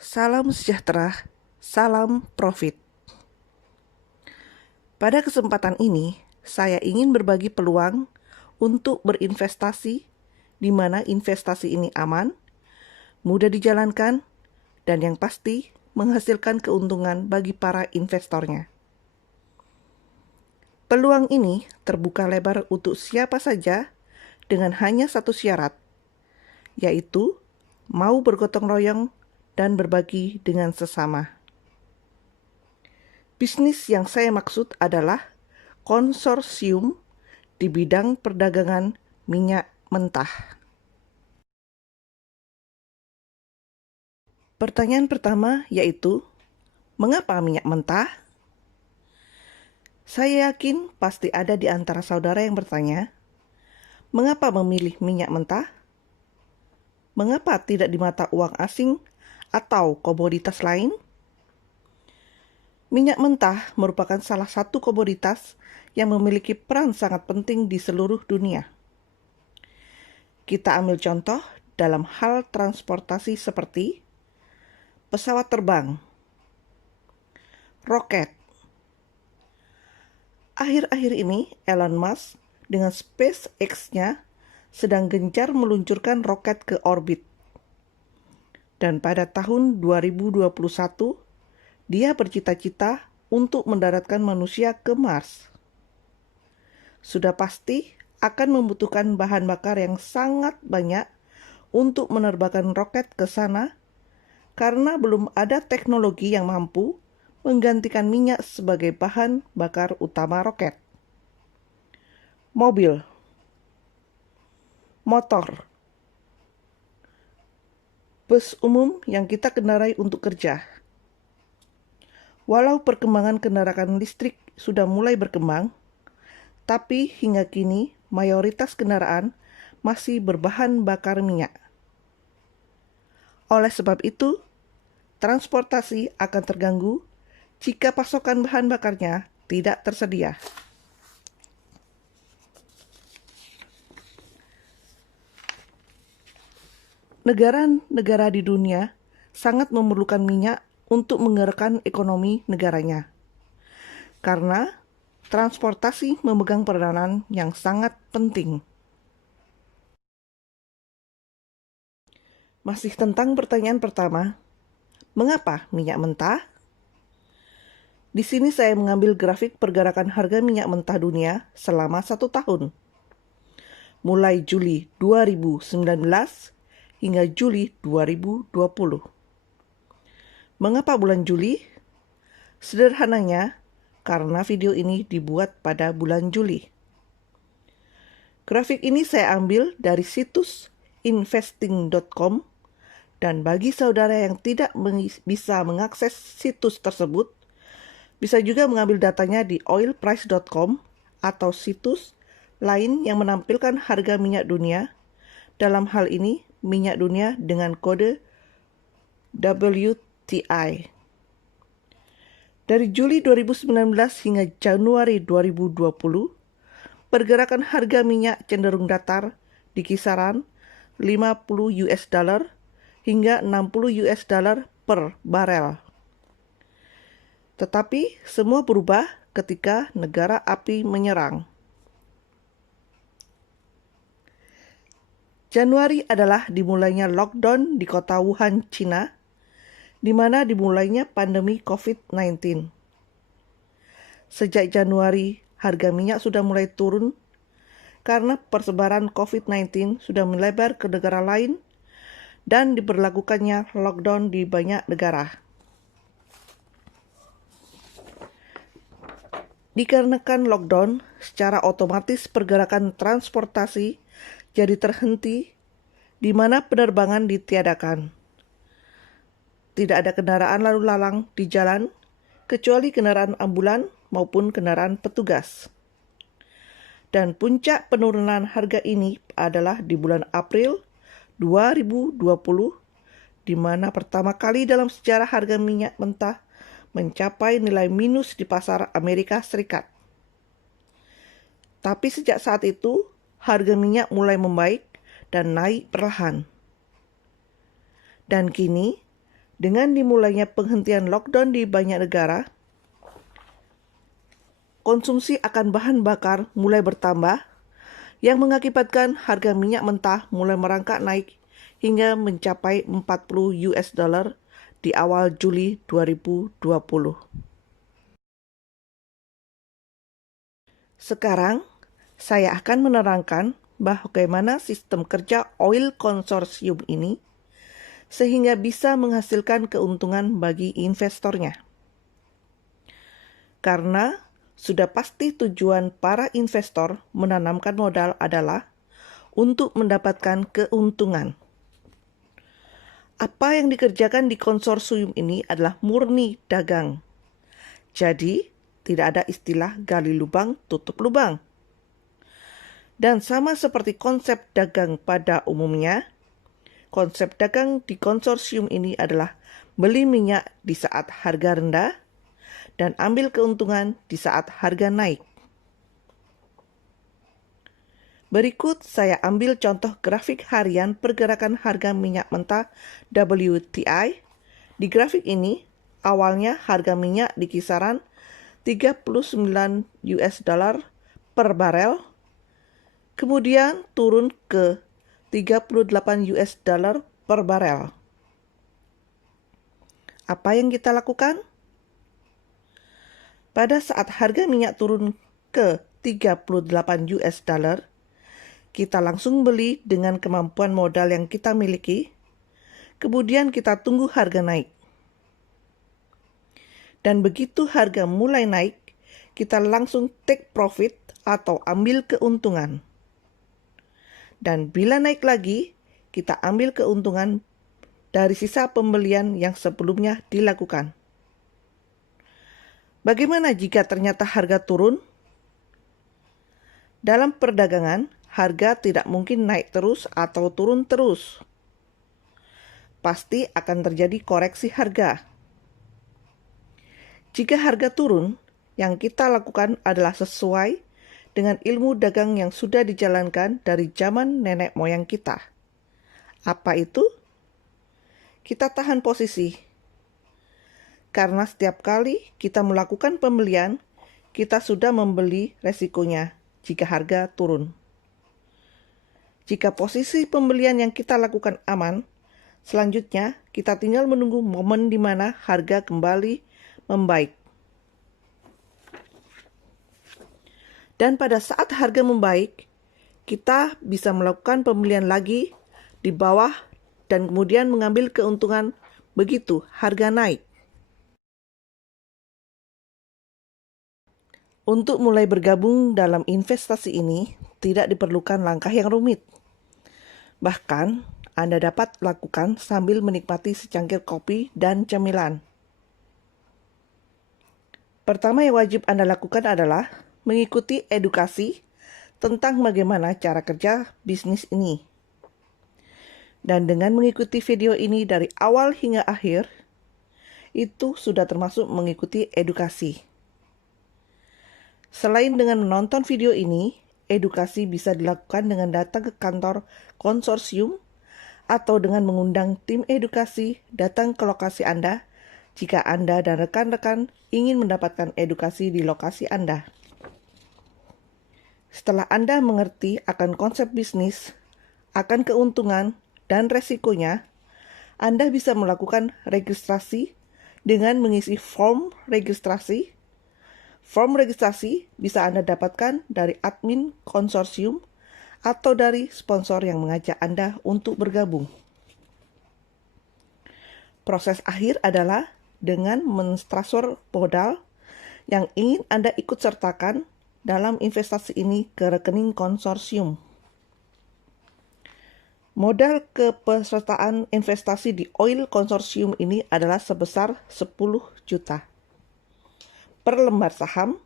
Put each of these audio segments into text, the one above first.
Salam sejahtera, salam profit. Pada kesempatan ini, saya ingin berbagi peluang untuk berinvestasi di mana investasi ini aman, mudah dijalankan, dan yang pasti menghasilkan keuntungan bagi para investornya. Peluang ini terbuka lebar untuk siapa saja dengan hanya satu syarat, yaitu mau bergotong royong dan berbagi dengan sesama. Bisnis yang saya maksud adalah konsorsium di bidang perdagangan minyak mentah. Pertanyaan pertama yaitu, mengapa minyak mentah? Saya yakin pasti ada di antara saudara yang bertanya, mengapa memilih minyak mentah? Mengapa tidak di mata uang asing atau komoditas lain? Minyak mentah merupakan salah satu komoditas yang memiliki peran sangat penting di seluruh dunia. Kita ambil contoh dalam hal transportasi seperti pesawat terbang, roket. Akhir-akhir ini Elon Musk dengan SpaceX-nya sedang gencar meluncurkan roket ke orbit. Dan pada tahun 2021, dia bercita-cita untuk mendaratkan manusia ke Mars. Sudah pasti akan membutuhkan bahan bakar yang sangat banyak untuk menerbangkan roket ke sana karena belum ada teknologi yang mampu menggantikan minyak sebagai bahan bakar utama roket. Mobil, motor, bus umum yang kita kendarai untuk kerja. Walau perkembangan kendaraan listrik sudah mulai berkembang, tapi hingga kini mayoritas kendaraan masih berbahan bakar minyak. Oleh sebab itu, transportasi akan terganggu jika pasokan bahan bakarnya tidak tersedia. Negara-negara di dunia sangat memerlukan minyak untuk menggerakkan ekonomi negaranya. Karena transportasi memegang peranan yang sangat penting. Masih tentang pertanyaan pertama, mengapa minyak mentah? Di sini saya mengambil grafik pergerakan harga minyak mentah dunia selama 1 tahun. Mulai Juli 2019 hingga Juli 2020. Mengapa bulan Juli? Sederhananya, karena video ini dibuat pada bulan Juli. Grafik ini saya ambil dari situs investing.com dan bagi saudara yang tidak bisa mengakses situs tersebut, bisa juga mengambil datanya di oilprice.com atau situs lain yang menampilkan harga minyak dunia, dalam hal ini minyak dunia dengan kode WTI. Dari Juli 2019 hingga Januari 2020, pergerakan harga minyak cenderung datar di kisaran 50 US dollar hingga 60 US dollar per barel. Tetapi semua berubah ketika negara api menyerang. Januari adalah dimulainya lockdown di kota Wuhan, China, di mana dimulainya pandemi COVID-19. Sejak Januari, harga minyak sudah mulai turun karena persebaran COVID-19 sudah melebar ke negara lain dan diberlakukannya lockdown di banyak negara. Dikarenakan lockdown, secara otomatis pergerakan transportasi jadi terhenti, di mana penerbangan ditiadakan. Tidak ada kendaraan lalu lalang di jalan, kecuali kendaraan ambulan maupun kendaraan petugas. Dan puncak penurunan harga ini adalah di bulan April 2020, di mana pertama kali dalam sejarah harga minyak mentah mencapai nilai minus di pasar Amerika Serikat. Tapi sejak saat itu, harga minyak mulai membaik dan naik perlahan. Dan kini, Dengan dimulainya penghentian lockdown di banyak negara, konsumsi akan bahan bakar mulai bertambah, yang mengakibatkan harga minyak mentah mulai merangkak naik hingga mencapai 40 US dollar di awal Juli 2020. Sekarang, saya akan menerangkan bagaimana sistem kerja oil konsorsium ini sehingga bisa menghasilkan keuntungan bagi investornya. Karena sudah pasti tujuan para investor menanamkan modal adalah untuk mendapatkan keuntungan. Apa yang dikerjakan di konsorsium ini adalah murni dagang. Jadi, tidak ada istilah gali lubang, tutup lubang. Dan sama seperti konsep dagang pada umumnya, konsep dagang di konsorsium ini adalah beli minyak di saat harga rendah dan ambil keuntungan di saat harga naik. Berikut saya ambil contoh grafik harian pergerakan harga minyak mentah WTI. Di grafik ini, awalnya harga minyak di kisaran 39 US dollar per barel, kemudian turun ke 38 US dollar per barel. Apa yang kita lakukan? Pada saat harga minyak turun ke 38 US dollar, kita langsung beli dengan kemampuan modal yang kita miliki, kemudian kita tunggu harga naik. Dan begitu harga mulai naik, kita langsung take profit atau ambil keuntungan. Dan bila naik lagi, kita ambil keuntungan dari sisa pembelian yang sebelumnya dilakukan. Bagaimana jika ternyata harga turun? Dalam perdagangan, harga tidak mungkin naik terus atau turun terus. Pasti akan terjadi koreksi harga. Jika harga turun, yang kita lakukan adalah sesuai dengan ilmu dagang yang sudah dijalankan dari zaman nenek moyang kita. Apa itu? Kita tahan posisi. Karena setiap kali kita melakukan pembelian, kita sudah membeli resikonya jika harga turun. Jika posisi pembelian yang kita lakukan aman, selanjutnya kita tinggal menunggu momen di mana harga kembali membaik. Dan pada saat harga membaik, kita bisa melakukan pembelian lagi di bawah dan kemudian mengambil keuntungan begitu harga naik. Untuk mulai bergabung dalam investasi ini, tidak diperlukan langkah yang rumit. Bahkan, Anda dapat lakukan sambil menikmati secangkir kopi dan cemilan. Pertama yang wajib Anda lakukan adalah mengikuti edukasi tentang bagaimana cara kerja bisnis ini. Dan dengan mengikuti video ini dari awal hingga akhir, itu sudah termasuk mengikuti edukasi. Selain dengan menonton video ini, edukasi bisa dilakukan dengan datang ke kantor konsorsium atau dengan mengundang tim edukasi datang ke lokasi Anda jika Anda dan rekan-rekan ingin mendapatkan edukasi di lokasi Anda. Setelah Anda mengerti akan konsep bisnis, akan keuntungan, dan resikonya, Anda bisa melakukan registrasi dengan mengisi form registrasi. Form registrasi bisa Anda dapatkan dari admin konsorsium atau dari sponsor yang mengajak Anda untuk bergabung. Proses akhir adalah dengan mentransfer modal yang ingin Anda ikut sertakan dalam investasi ini ke rekening konsorsium. Modal kepesertaan investasi di oil konsorsium ini adalah sebesar 10 juta per lembar saham,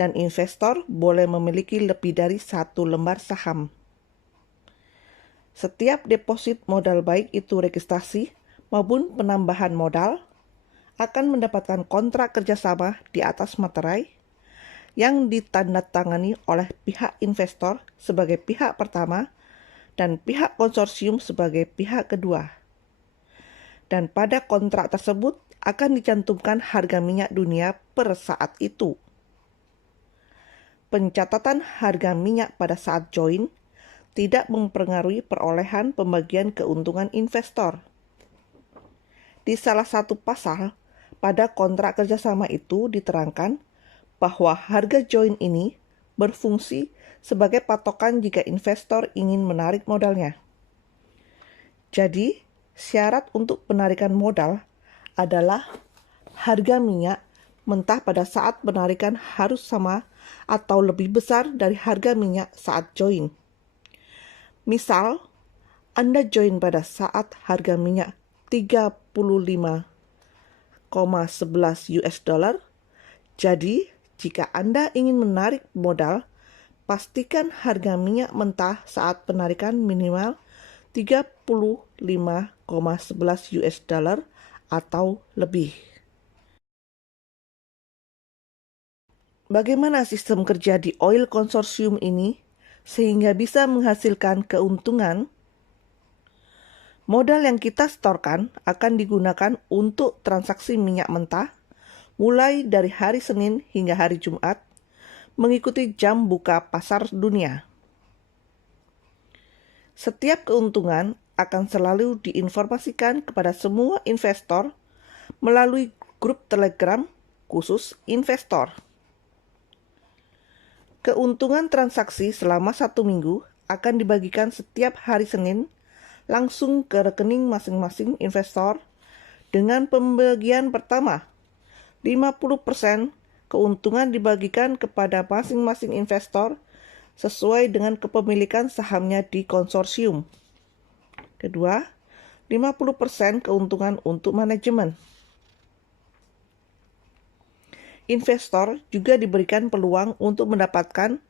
dan investor boleh memiliki lebih dari 1 lembar saham. Setiap deposit modal baik itu registrasi maupun penambahan modal akan mendapatkan kontrak kerjasama di atas materai yang ditandatangani oleh pihak investor sebagai pihak pertama dan pihak konsorsium sebagai pihak kedua. dan pada kontrak tersebut akan dicantumkan harga minyak dunia per saat itu. Pencatatan harga minyak pada saat join tidak mempengaruhi perolehan pembagian keuntungan investor. Di salah satu pasal pada kontrak kerjasama itu diterangkan bahwa harga join ini berfungsi sebagai patokan jika investor ingin menarik modalnya. Jadi, syarat untuk penarikan modal adalah harga minyak mentah pada saat penarikan harus sama atau lebih besar dari harga minyak saat join. Misal, Anda join pada saat harga minyak 35,11 US dollar. Jadi, jika Anda ingin menarik modal, pastikan harga minyak mentah saat penarikan minimal 35,11 US dollar atau lebih. Bagaimana sistem kerja di oil konsorsium ini sehingga bisa menghasilkan keuntungan? Modal yang kita setorkan akan digunakan untuk transaksi minyak mentah mulai dari hari Senin hingga hari Jumat mengikuti jam buka pasar dunia. Setiap keuntungan akan selalu diinformasikan kepada semua investor melalui grup Telegram khusus investor. Keuntungan transaksi selama 1 minggu akan dibagikan setiap hari Senin langsung ke rekening masing-masing investor dengan pembagian pertama. 50% keuntungan dibagikan kepada masing-masing investor sesuai dengan kepemilikan sahamnya di konsorsium. Kedua, 50% keuntungan untuk manajemen. Investor juga diberikan peluang untuk mendapatkan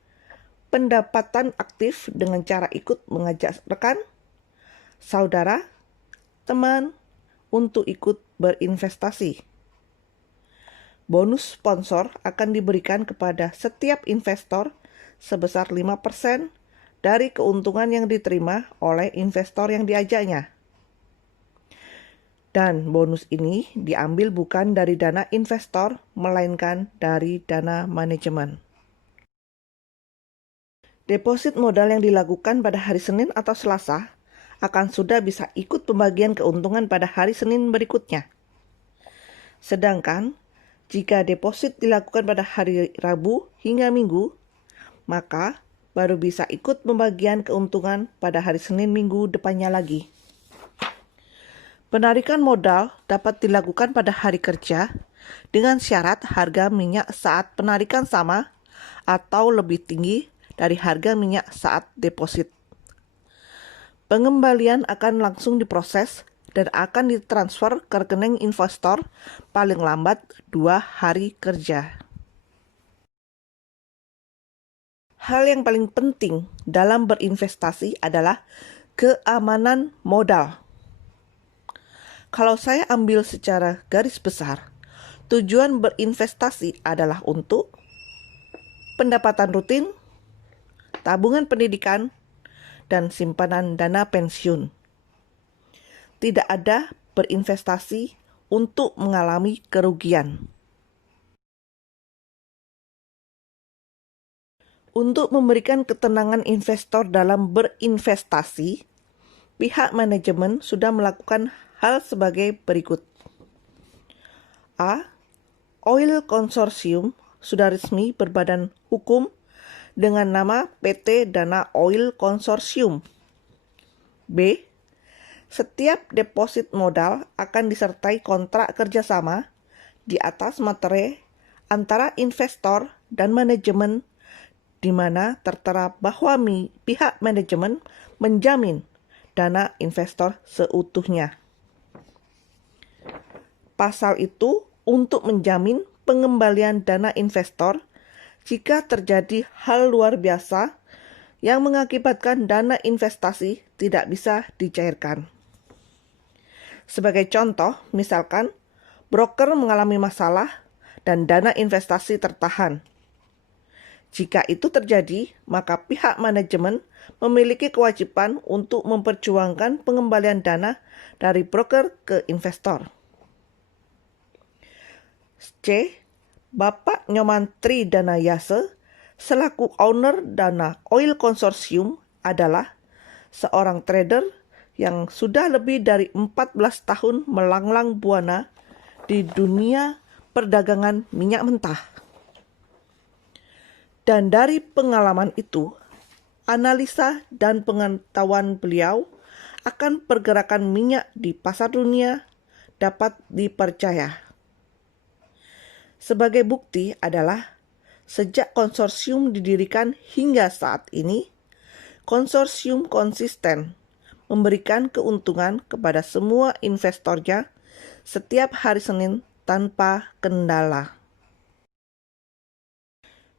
pendapatan aktif dengan cara ikut mengajak rekan, saudara, teman untuk ikut berinvestasi. Bonus sponsor akan diberikan kepada setiap investor sebesar 5% dari keuntungan yang diterima oleh investor yang diajaknya. Dan bonus ini diambil bukan dari dana investor, melainkan dari dana manajemen. Deposit modal yang dilakukan pada hari Senin atau Selasa akan sudah bisa ikut pembagian keuntungan pada hari Senin berikutnya. Sedangkan, jika deposit dilakukan pada hari Rabu hingga Minggu, maka baru bisa ikut pembagian keuntungan pada hari Senin Minggu depannya lagi. Penarikan modal dapat dilakukan pada hari kerja dengan syarat harga minyak saat penarikan sama atau lebih tinggi dari harga minyak saat deposit. Pengembalian akan langsung diproses dan akan ditransfer ke rekening investor paling lambat 2 hari kerja. Hal yang paling penting dalam berinvestasi adalah keamanan modal. Kalau saya ambil secara garis besar, tujuan berinvestasi adalah untuk pendapatan rutin, tabungan pendidikan, dan simpanan dana pensiun. Tidak ada berinvestasi untuk mengalami kerugian. Untuk memberikan ketenangan investor dalam berinvestasi, pihak manajemen sudah melakukan hal sebagai berikut. A. Oil Konsorsium sudah resmi berbadan hukum dengan nama PT Dana Oil Konsorsium. B. Setiap deposit modal akan disertai kontrak kerjasama di atas materai antara investor dan manajemen, di mana tertera bahwa pihak manajemen menjamin dana investor seutuhnya. Pasal itu untuk menjamin pengembalian dana investor jika terjadi hal luar biasa yang mengakibatkan dana investasi tidak bisa dicairkan. Sebagai contoh, misalkan broker mengalami masalah dan dana investasi tertahan. Jika itu terjadi, maka pihak manajemen memiliki kewajiban untuk memperjuangkan pengembalian dana dari broker ke investor. C. Bapak Nyoman Tridanayase selaku owner Dana Oil Consortium adalah seorang trader yang sudah lebih dari 14 tahun melanglang buana di dunia perdagangan minyak mentah. Dan dari pengalaman itu, analisa dan pengetahuan beliau akan pergerakan minyak di pasar dunia dapat dipercaya. Sebagai bukti adalah sejak konsorsium didirikan hingga saat ini, konsorsium konsisten memberikan keuntungan kepada semua investornya setiap hari Senin tanpa kendala.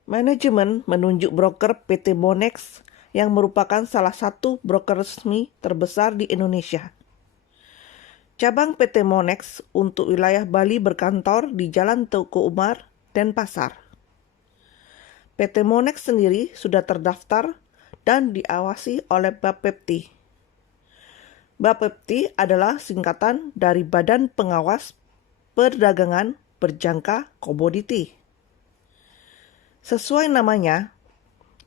Manajemen menunjuk broker PT Monex yang merupakan salah satu broker resmi terbesar di Indonesia. Cabang PT Monex untuk wilayah Bali berkantor di Jalan Teuku Umar, Denpasar. PT Monex sendiri sudah terdaftar dan diawasi oleh Bapepti. Bapepti adalah singkatan dari Badan Pengawas Perdagangan Berjangka Komoditi. Sesuai namanya,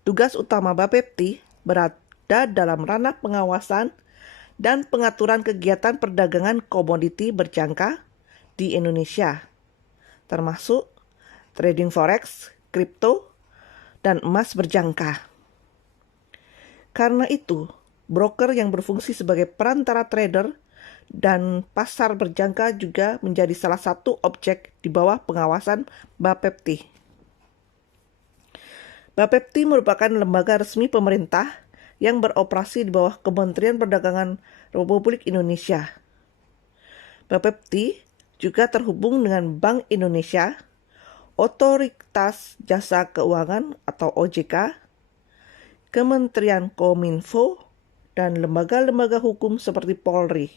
tugas utama Bapepti berada dalam ranah pengawasan dan pengaturan kegiatan perdagangan komoditi berjangka di Indonesia, termasuk trading forex, kripto, dan emas berjangka. Karena itu, broker yang berfungsi sebagai perantara trader dan pasar berjangka juga menjadi salah satu objek di bawah pengawasan Bapepti. Bapepti merupakan lembaga resmi pemerintah yang beroperasi di bawah Kementerian Perdagangan Republik Indonesia. Bapepti juga terhubung dengan Bank Indonesia, Otoritas Jasa Keuangan atau OJK, Kementerian Kominfo, dan lembaga-lembaga hukum seperti Polri.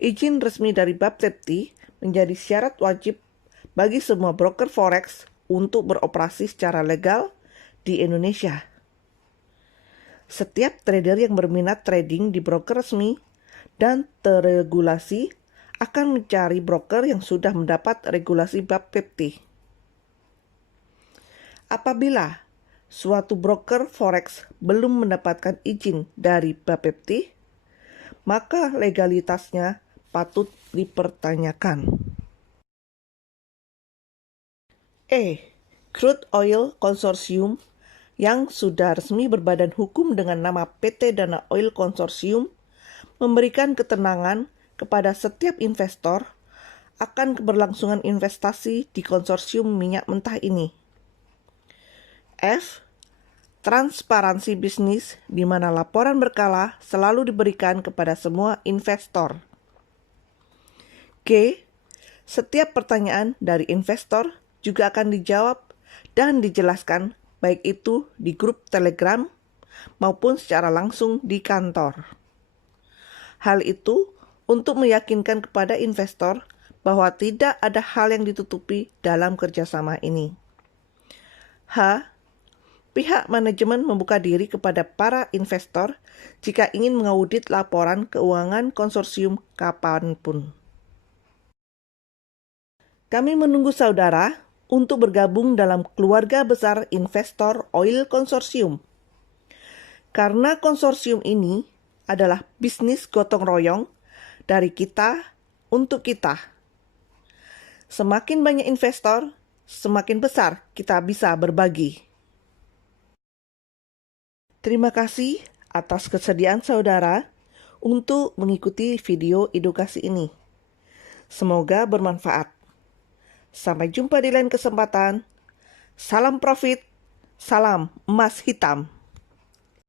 Izin resmi dari Bapepti menjadi syarat wajib bagi semua broker forex untuk beroperasi secara legal di Indonesia. Setiap trader yang berminat trading di broker resmi dan terregulasi akan mencari broker yang sudah mendapat regulasi Bapepti. Apabila suatu broker forex belum mendapatkan izin dari Bapepti, maka legalitasnya patut dipertanyakan. Crude Oil Consortium yang sudah resmi berbadan hukum dengan nama PT Dana Oil Consortium memberikan ketenangan kepada setiap investor akan keberlangsungan investasi di konsorsium minyak mentah ini. F. Transparansi bisnis di mana laporan berkala selalu diberikan kepada semua investor. G. Setiap pertanyaan dari investor juga akan dijawab dan dijelaskan baik itu di grup Telegram maupun secara langsung di kantor. Hal itu untuk meyakinkan kepada investor bahwa tidak ada hal yang ditutupi dalam kerjasama ini. H. Pihak manajemen membuka diri kepada para investor jika ingin mengaudit laporan keuangan konsorsium kapanpun. Kami menunggu saudara untuk bergabung dalam keluarga besar investor oil konsorsium. Karena konsorsium ini adalah bisnis gotong royong dari kita untuk kita. Semakin banyak investor, semakin besar kita bisa berbagi. Terima kasih atas kesediaan saudara untuk mengikuti video edukasi ini. Semoga bermanfaat. Sampai jumpa di lain kesempatan. Salam profit, salam emas hitam.